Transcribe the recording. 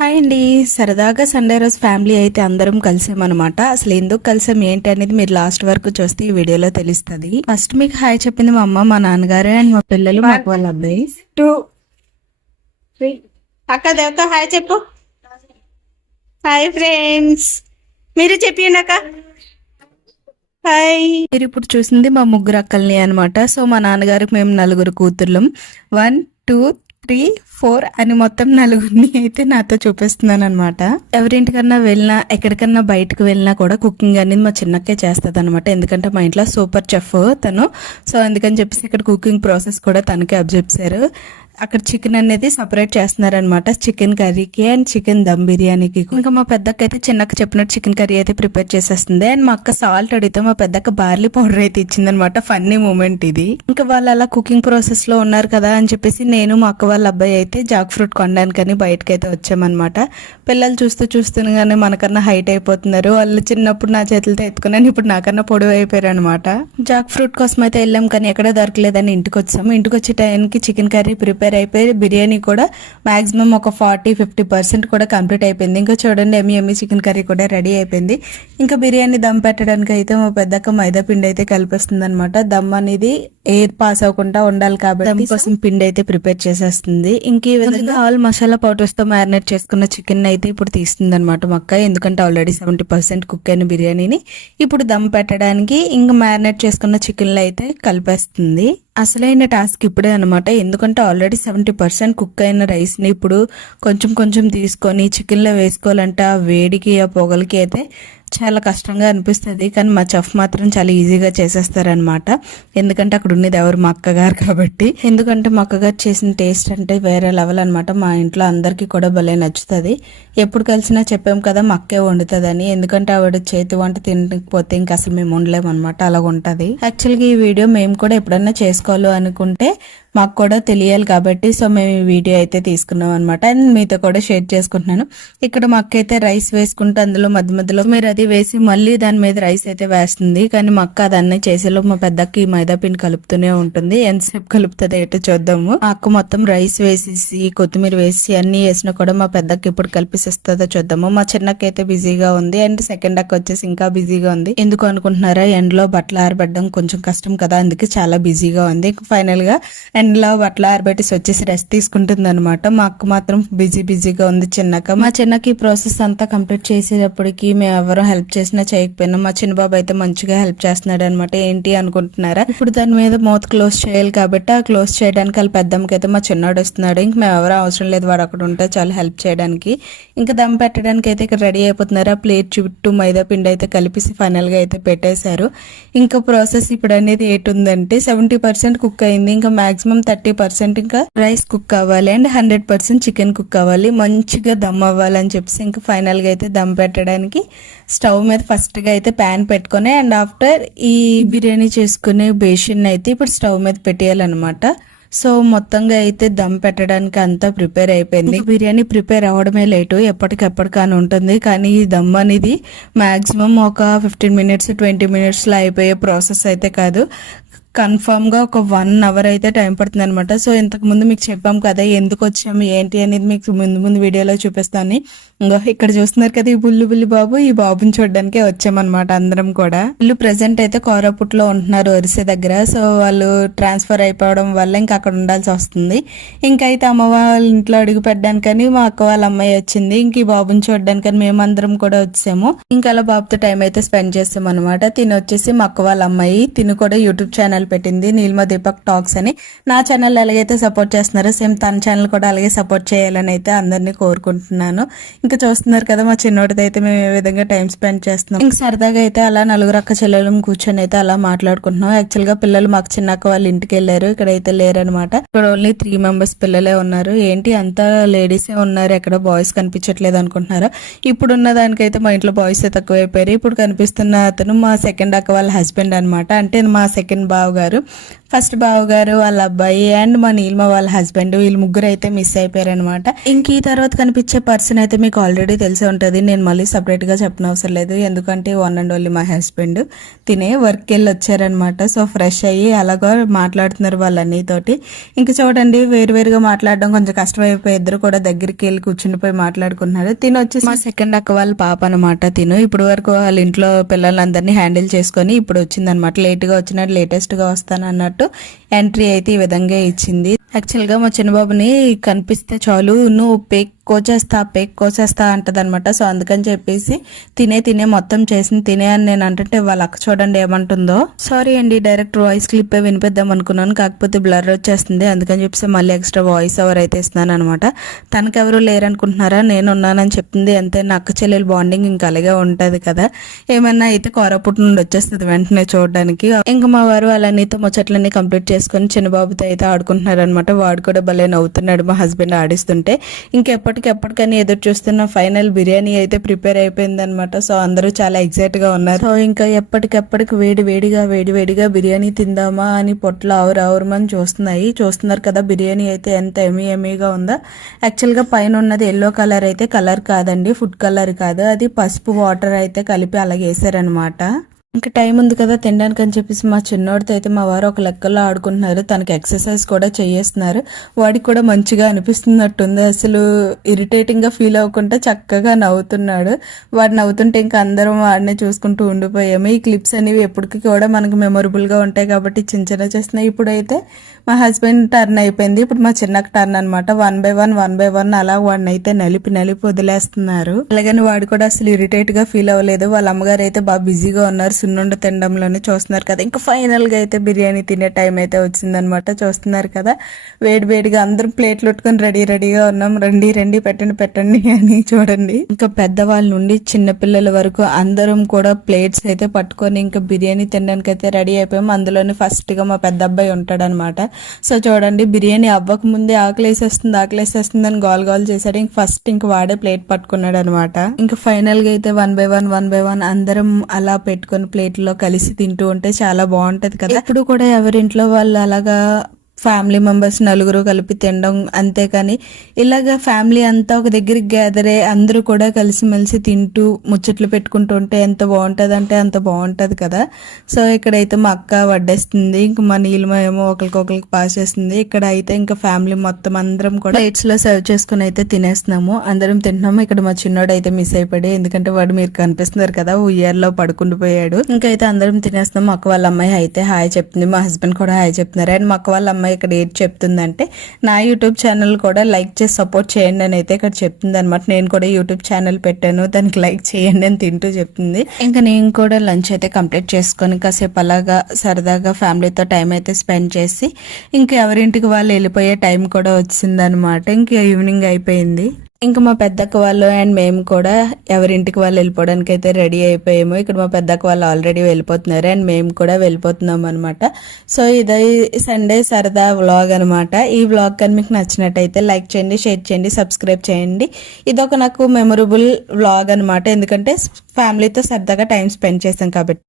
Hi అండి. సరదాగా Sunday రోజు ఫ్యామిలీ అయితే అందరం కలిసామన్నమాట. అసలు ఎందుకు కలిసాం ఏంటి అనేది మీరు లాస్ట్ వరకు చూస్తే ఈ వీడియోలో తెలుస్తుంది. ఫస్ట్ మీకు హాయ్ చెప్పింది మా అమ్మ, మా నాన్నగారు అండ్ మా పిల్లలు, మా వాళ్ళ అబ్బాయి. 2 3 అక్క దేవత హాయ్ చెప్పు. హాయ్ ఫ్రెండ్స్, మీరు చెప్పండి అక్క. హాయ్. మీరు ఇప్పుడు చూసింది మా ముగ్గురు అక్కల్ని అనమాట. సో మా నాన్నగారికి మేము నలుగురు కూతుర్లం. 1 2 3 4 అని మొత్తం నలుగురిని అయితే నాతో చూపిస్తున్నాను అనమాట. ఎవరింటికన్నా వెళ్ళినా ఎక్కడికన్నా బయటకు వెళ్ళినా కూడా కుకింగ్ అనేది మా చిన్నక్కే చేస్తుంది అనమాట. ఎందుకంటే మా ఇంట్లో సూపర్ చెఫ్ తను. సో అందుకని చెప్పేసి ఇక్కడ కుకింగ్ ప్రాసెస్ కూడా తనకే అబ్జర్వ్. అక్కడ చికెన్ అనేది సపరేట్ చేస్తున్నారనమాట, చికెన్ కర్రీకి అండ్ చికెన్ దమ్ బిర్యానీకి. ఇంకా మా పెద్దక్క అయితే చిన్నక్క చెప్పినట్టు చికెన్ కర్రీ అయితే ప్రిపేర్ చేసేస్తుంది. అండ్ మా అక్క సాల్ట్ అడిగితే మా పెద్దక్క బార్లీ పౌడర్ అయితే ఇచ్చిందనమాట. ఫన్నీ మూమెంట్ ఇది. ఇంకా వాళ్ళు అలా కుకింగ్ ప్రాసెస్ లో ఉన్నారు కదా అని చెప్పేసి నేను మా అక్క వాళ్ళ అబ్బాయి అయితే జాక్ ఫ్రూట్ కొనడానికని బయటకు అయితే వచ్చామన్నమాట. పిల్లలు చూస్తూనే మనకన్నా హైట్ అయిపోతున్నారు. వాళ్ళు చిన్నప్పుడు నా చేతులతో ఎత్తుకున్నాను, ఇప్పుడు నాకన్నా పొడవు అయిపోయారు అనమాట. జాక్ ఫ్రూట్ కోసం అయితే వెళ్ళాం కానీ ఎక్కడ దొరకలేదని ఇంటికి వచ్చాము. ఇంటికి వచ్చే టైంకి చికెన్ కర్రీ ప్రిపేర్ అయిపోయి బిర్యానీ కూడా మాక్సిమం ఒక 40-50% కూడా కంప్లీట్ అయిపోయింది. ఇంకా చూడండి ఎమ్మి చికెన్ కర్రీ కూడా రెడీ అయిపోయింది. ఇంకా బిర్యానీ దమ్ పెట్టడానికి అయితే మా పెద్దక్క మైదా పిండి అయితే కలిపిస్తుంది అనమాట. దమ్ అనేది ఎయిర్ పాస్ అవ్వకుండా ఉండాలి కాబట్టి దమ్ కోసం పిండి అయితే ప్రిపేర్ చేసేస్తుంది. ఇంక ఈ విధంగా ఆల్ మసాలా పౌడర్స్ తో మ్యారినేట్ చేసుకున్న చికెన్ అయితే ఇప్పుడు తీస్తుంది అనమాట మా అక్క. ఎందుకంటే ఆల్రెడీ 70% కుక్ అయిన బిర్యానీని ఇప్పుడు దమ్ పెట్టడానికి ఇంకా మ్యారినేట్ చేసుకున్న చికెన్ లో అయితే కలిపేస్తుంది. అసలైన టాస్క్ ఇప్పుడే అనమాట. ఎందుకంటే ఆల్రెడీ 70% కుక్ అయిన రైస్ ని ఇప్పుడు కొంచెం కొంచెం తీసుకొని చికెన్ లో వేసుకోవాలంటే ఆ వేడికి ఆ పొగలకి అయితే చాలా కష్టంగా అనిపిస్తుంది. కానీ మా చెఫ్ మాత్రం చాలా ఈజీగా చేసేస్తారనమాట. ఎందుకంటే అక్కడ ఉన్నది ఎవరు, మా అక్కగారు కాబట్టి. ఎందుకంటే మా అక్కగారు చేసిన టేస్ట్ అంటే వేరే లెవెల్ అనమాట. మా ఇంట్లో అందరికీ కూడా భలే నచ్చుతుంది. ఎప్పుడు కలిసినా చెప్పాం కదా మా అక్కే వండుతుందని. ఎందుకంటే ఆవిడ చేతి వంట తినకపోతే ఇంకా అసలు మేము ఉండలేము అనమాట. అలాగ ఉంటది. యాక్చువల్గా ఈ వీడియో మేము కూడా ఎప్పుడన్నా చేసుకోవాలి అనుకుంటే మాకు కూడా తెలియాలి కాబట్టి సో మేము ఈ వీడియో అయితే తీసుకున్నాం అనమాట. అండ్ మీతో కూడా షేర్ చేసుకుంటున్నాను. ఇక్కడ మా అక్క అయితే రైస్ వేసుకుంటూ అందులో మధ్య మధ్యలో మీరు అది వేసి మళ్ళీ దాని మీద రైస్ అయితే వేస్తుంది. కానీ మా అక్క అదన్నీ చేసేలో మా పెద్దకి ఈ మైదా పిండి కలుపుతూనే ఉంటుంది. ఎంతసేపు కలుపుతుంది ఏంటో చూద్దాము. మా అక్క మొత్తం రైస్ వేసేసి కొత్తిమీర వేసి అన్ని వేసినా కూడా మా పెద్దకి ఇప్పుడు కలిపిస్తుందో చూద్దాము. మా చిన్నక్క అయితే బిజీగా ఉంది అండ్ సెకండ్ అక్క వచ్చేసి ఇంకా బిజీగా ఉంది. ఎందుకు అనుకుంటున్నారా, ఎండలో బట్టలు ఆరబెట్టడం కొంచెం కష్టం కదా, అందుకే చాలా బిజీగా ఉంది. ఫైనల్ గా ఎండలో బట్టలు ఆరబెట్టేసి వచ్చేసి రెస్ట్ తీసుకుంటుంది అనమాట. మా అక్క మాత్రం బిజీగా ఉంది చిన్నక్క. మా చిన్నకి ఈ ప్రాసెస్ అంతా కంప్లీట్ చేసేటప్పటికి మేము ఎవరో హెల్ప్ చేసినా చేయకపోయినా మా చిన్న బాబు అయితే మంచిగా హెల్ప్ చేస్తున్నాడు అనమాట. ఏంటి అనుకుంటున్నారా, ఇప్పుడు దాని మీద మౌత్ క్లోజ్ చేయాలి కాబట్టి ఆ క్లోజ్ చేయడానికి వాళ్ళ పెద్దమ్మకి అయితే మా చిన్నోడు వస్తున్నాడు. ఇంక మేము ఎవరో అవసరం లేదు, వాడు అక్కడ ఉంటే చాలా హెల్ప్ చేయడానికి. ఇంకా దమ్ పెట్టడానికి అయితే ఇక్కడ రెడీ అయిపోతున్నారు. ఆ ప్లేట్ చుట్టూ మైదా పిండి అయితే కలిపేసి ఫైనల్ గా అయితే పెట్టేశారు. ఇంకా ప్రాసెస్ ఇప్పుడు అనేది ఏంటుందంటే 70% కుక్ అయింది. ఇంకా మాక్సిమం 30% ఇంకా రైస్ కుక్ అవ్వాలి అండ్ 100% చికెన్ కుక్ అవ్వాలి. మంచిగా దమ్ అవ్వాలని చెప్పేసి ఇంకా ఫైనల్ గా అయితే దమ్ పెట్టడానికి స్టవ్ మీద ఫస్ట్ గా అయితే ప్యాన్ పెట్టుకుని అండ్ ఆఫ్టర్ ఈ బిర్యానీ చేసుకునే బేసిన్ అయితే ఇప్పుడు స్టవ్ మీద పెట్టేయాలన్నమాట. సో మొత్తంగా అయితే దమ్ పెట్టడానికి అంతా ప్రిపేర్ అయిపోయింది. బిర్యానీ ప్రిపేర్ అవ్వడమే లేటు, ఎప్పటికెప్పటికని ఉంటుంది. కానీ ఈ దమ్ అనేది మాక్సిమం ఒక 15 minutes 20 minutes లో అయిపోయే ప్రాసెస్ అయితే కాదు. కన్ఫర్మ్ గా ఒక 1 hour అయితే టైం పడుతుంది అనమాట. సో ఇంతకు ముందు మీకు చెప్పాం కదా ఎందుకు వచ్చాము ఏంటి అనేది మీకు ముందు వీడియోలో చూపిస్తాను. ఇక్కడ చూస్తున్నారు కదా ఈ బుల్లి బాబు, ఈ బాబుని చూడడానికే వచ్చామన్నమాట అందరం కూడా. వీళ్ళు ప్రెసెంట్ అయితే కోరాపుట్లో ఉంటున్నారు ఒరిస్సా దగ్గర. సో వాళ్ళు ట్రాన్స్ఫర్ అయిపోవడం వల్ల ఇంకా అక్కడ ఉండాల్సి వస్తుంది. ఇంకైతే అమ్మ వాళ్ళ ఇంట్లో అడుగు పెట్టడానికని మా అక్క వాళ్ళ అమ్మాయి వచ్చింది. ఇంక ఈ బాబుని చూడడానికని మేమందరం కూడా వచ్చాము. ఇంకా అలా బాబుతో టైం అయితే స్పెండ్ చేస్తాం అనమాట. తిని వచ్చేసి మా అక్క వాళ్ళ అమ్మాయి తిని కూడా యూట్యూబ్ ఛానల్ పెట్టింది, నీలిమా దీపక్ టాక్స్ అని. నా ఛానల్ ఎలాగైతే సపోర్ట్ చేస్తున్నారో సేమ్ తన ఛానల్ కూడా అలాగే సపోర్ట్ చేయాలని అయితే అందరినీ కోరుకుంటున్నాను. ఇంకా చూస్తున్నారు కదా మా చిన్నోడితో అయితే మేము ఏ విధంగా టైం స్పెండ్ చేస్తున్నాం. ఇంకా సరదాగా అయితే అలా నలుగురు అక్క చెల్లెలు కూర్చొని అయితే అలా మాట్లాడుకుంటున్నాం. యాక్చువల్ గా పిల్లలు మాకు చిన్నక్క వాళ్ళ ఇంటికి వెళ్ళారు, ఇక్కడైతే లేరనమాట. ఇక్కడ ఓన్లీ 3 members పిల్లలే ఉన్నారు. ఏంటి అంతా లేడీసే ఉన్నారు, ఎక్కడ బాయ్స్ కనిపించట్లేదు అనుకుంటున్నారా? ఇప్పుడున్న దానికైతే మా ఇంట్లో బాయ్స్ తక్కువైపోయారు. ఇప్పుడు కనిపిస్తున్న అతను మా సెకండ్ అక్క వాళ్ళ హస్బెండ్ అనమాట. అంటే మా సెకండ్ బావ బావగారు. ఫస్ట్ బావగారు వాళ్ళ అబ్బాయి అండ్ మా నీలిమ వాళ్ళ హస్బెండ్, వీళ్ళు ముగ్గురు అయితే మిస్ అయిపోయారు అనమాట. ఇంక ఈ తర్వాత కనిపించే పర్సన్ అయితే మీకు ఆల్రెడీ తెలిసే ఉంటుంది, నేను మళ్ళీ సపరేట్ గా చెప్పనవసరం లేదు, ఎందుకంటే వన్ అండ్ ఓన్లీ మా హస్బెండ్. తినే వర్క్ వెళ్ళి వచ్చారనమాట. సో ఫ్రెష్ అయ్యి అలాగా మాట్లాడుతున్నారు వాళ్ళ అన్నయ్యతోటి. ఇంక చూడండి వేరువేరుగా మాట్లాడడం కొంచెం కష్టమైపోయి ఇద్దరు కూడా దగ్గరికి వెళ్ళి కూర్చునిపోయి మాట్లాడుకుంటున్నారు. తిను వచ్చేసి మా సెకండ్ అక్క వాళ్ళ పాప అనమాట. తిను ఇప్పుడు వరకు వాళ్ళ ఇంట్లో పిల్లలందరినీ హ్యాండిల్ చేసుకొని ఇప్పుడు వచ్చిందనమాట. లేట్ గా వచ్చినట్టు లేటెస్ట్ గా వస్తాను అన్నట్టు ఎంట్రీ అయితే ఈ విధంగా ఇచ్చింది. యాక్చువల్ గా మా చిన్నబాబుని కనిపిస్తే చాలు నువ్వు పేక్ కోచేస్తా అంటది అనమాట. సో అందుకని చెప్పేసి తినే మొత్తం చేసింది. తినే అని నేను అంటే వాళ్ళ అక్క చూడండి ఏమంటుందో. సారీ అండి, డైరెక్ట్ వాయిస్ క్లిప్ వినిపిద్దాం అనుకున్నాను, కాకపోతే బ్లర్ వచ్చేస్తుంది, అందుకని చెప్పేసి మళ్ళీ ఎక్స్ట్రా వాయిస్ ఓవర్ అయితే ఇస్తున్నాను అనమాట. తనకెవరు లేరనుకుంటున్నారా, నేను ఉన్నానని చెప్తుంది. అంతే, నా అక్క చెల్లెలు బాండింగ్ ఇంకా అలాగే ఉంటది కదా. ఏమన్నా అయితే కోరాపుట్ నుండి వచ్చేస్తుంది వెంటనే చూడడానికి. ఇంకా మా వారు అలా నీతో ముచ్చట్లన్నీ కంప్లీట్ చేసుకుని చిన్నబాబుతో అయితే ఆడుకుంటున్నారు అనమాట. వాడు కూడా భలే నవ్వుతున్నాడు మా హస్బెండ్ ఆడిస్తుంటే. ఇంకెప్పటికని ఎదురు చూస్తున్న ఫైనల్ బిర్యానీ అయితే ప్రిపేర్ అయిపోయింది అనమాట. సో అందరూ చాలా ఎక్సైట్ గా ఉన్నారు. సో ఇంకా ఎప్పటికెప్పటికి వేడివేడిగా బిర్యానీ తిందామా అని పొట్ల ఆవురమని చూస్తున్నారు కదా. బిర్యానీ అయితే ఎంత ఎమీగా ఉందో. యాక్చువల్ గా పైన ఉన్నది ఎల్లో కలర్ అయితే కలర్ కాదండి, ఫుడ్ కలర్ కాదు, అది పసుపు వాటర్ అయితే కలిపి అలాగే వేసారనమాట. ఇంకా టైం ఉంది కదా తినడానికి అని చెప్పేసి మా చిన్నోడితో అయితే మా వారు ఒక లెక్కల్లో ఆడుకుంటున్నారు. తనకి ఎక్సర్సైజ్ కూడా చేస్తున్నారు. వాడికి కూడా మంచిగా అనిపిస్తున్నట్టుంది, అసలు ఇరిటేటింగ్ గా ఫీల్ అవ్వకుండా చక్కగా నవ్వుతున్నాడు. వాడు నవ్వుతుంటే ఇంకా అందరం వాడినే చూసుకుంటూ ఉండిపోయాము. ఈ క్లిప్స్ అనేవి ఎప్పటికీ కూడా మనకు మెమొరబుల్ గా ఉంటాయి కాబట్టి చిన్న చేస్తున్నాయి. ఇప్పుడైతే మా హస్బెండ్ టర్న్ అయిపోయింది, ఇప్పుడు మా చిన్నకు టర్న్ అనమాట. వన్ బై వన్ అలా వాడిని అయితే నలిపి వదిలేస్తున్నారు. అలాగని వాడు కూడా అసలు ఇరిటేట్ గా ఫీల్ అవ్వలేదు. వాళ్ళ అమ్మగారు అయితే బాగా బిజీగా ఉన్నారు సున్నుండ తినడంలోనే. చూస్తున్నారు కదా, ఇంకా ఫైనల్ గా అయితే బిర్యానీ తినే టైం అయితే వచ్చిందనమాట. చూస్తున్నారు కదా, వేడిగా అందరం ప్లేట్లు పెట్టుకుని రెడీగా ఉన్నాం. రండి పెట్టండి అని చూడండి. ఇంకా పెద్దవాళ్ళ నుండి చిన్న పిల్లల వరకు అందరం కూడా ప్లేట్స్ అయితే పట్టుకొని ఇంకా బిర్యానీ తినడానికి అయితే రెడీ అయిపోయాం. అందులోనే ఫస్ట్ గా మా పెద్ద అబ్బాయి ఉంటాడు అనమాట. సో చూడండి, బిర్యానీ అవ్వక ముందే ఆకలేసేస్తుంది అని గోల్ చేశాడు. ఇంక ఫస్ట్ ఇంక వాడే ప్లేట్ పట్టుకున్నాడు అనమాట. ఇంకా ఫైనల్ గా అయితే వన్ బై వన్ అందరం అలా పెట్టుకొని ప్లేట్లో కలిసి తింటూ ఉంటే చాలా బాగుంటది కదా. ఇప్పుడు కూడా ఎవరింట్లో వాళ్ళు అలాగా ఫ్యామిలీ మెంబర్స్ నలుగురు కలిపి తినడం, అంతేకాని ఇలాగా ఫ్యామిలీ అంతా ఒక దగ్గరికి గ్యాదర్ అయ్యి అందరూ కూడా కలిసిమెలిసి తింటూ ముచ్చట్లు పెట్టుకుంటూ ఉంటే ఎంత బాగుంటది అంటే అంత బాగుంటది కదా. సో ఇక్కడైతే మా అక్క వడ్డేస్తుంది, ఇంక మా నీలిమ ఏమో ఒకరికొకరికి పాస్ చేస్తుంది. ఇక్కడ అయితే ఇంకా ఫ్యామిలీ మొత్తం అందరం కూడా ప్లేట్స్ లో సర్వ్ చేసుకుని అయితే తినేస్తున్నాము, అందరం తింటున్నాము. ఇక్కడ మా చిన్నోడు అయితే మిస్ అయిపోయాడు, ఎందుకంటే వాడు మీరు కనిపిస్తున్నారు కదా ఉయ్యాల్లో పడుకుండిపోయాడు. ఇంకైతే అందరం తినేస్తున్నాము. అక్క వాళ్ళ అమ్మాయి అయితే హాయ్ చెప్తుంది, మా హస్బెండ్ కూడా హాయ్ చెప్తున్నారు. అండ్ మా అక్క వాళ్ళ అమ్మాయి ఇక్కడ ఏది చెప్తుందంటే నా యూట్యూబ్ ఛానల్ కూడా లైక్ చేసి సపోర్ట్ చేయండి అని అయితే ఇక్కడ చెప్తుంది అనమాట. నేను కూడా యూట్యూబ్ ఛానల్ పెట్టాను, దానికి లైక్ చేయండి అని తింటూ చెప్తుంది. ఇంకా నేను కూడా లంచ్ అయితే కంప్లీట్ చేసుకొని కాసేపు అలాగా సరదాగా ఫ్యామిలీతో టైం అయితే స్పెండ్ చేసి ఇంకా ఎవరింటికి వాళ్ళు వెళ్ళిపోయే టైం కూడా వచ్చింది అనమాట. ఇంకా ఈవినింగ్ అయిపోయింది. ఇంకా మా పెద్దక్క వాళ్ళు అండ్ మేము కూడా ఎవరింటికి వాళ్ళు వెళ్ళిపోవడానికి అయితే రెడీ అయిపోయాము. ఇక్కడ మా పెద్దక్క వాళ్ళు ఆల్రెడీ వెళ్ళిపోతున్నారు అండ్ మేము కూడా వెళ్ళిపోతున్నాం అనమాట. సో ఇది సండే సరదా వ్లాగ్ అనమాట. ఈ వ్లాగ్ కానీ మీకు నచ్చినట్టయితే లైక్ చేయండి, షేర్ చేయండి, సబ్స్క్రైబ్ చేయండి. ఇదొక నాకు మెమొరబుల్ వ్లాగ్ అనమాట, ఎందుకంటే ఫ్యామిలీతో సరదాగా టైం స్పెండ్ చేసాం కాబట్టి.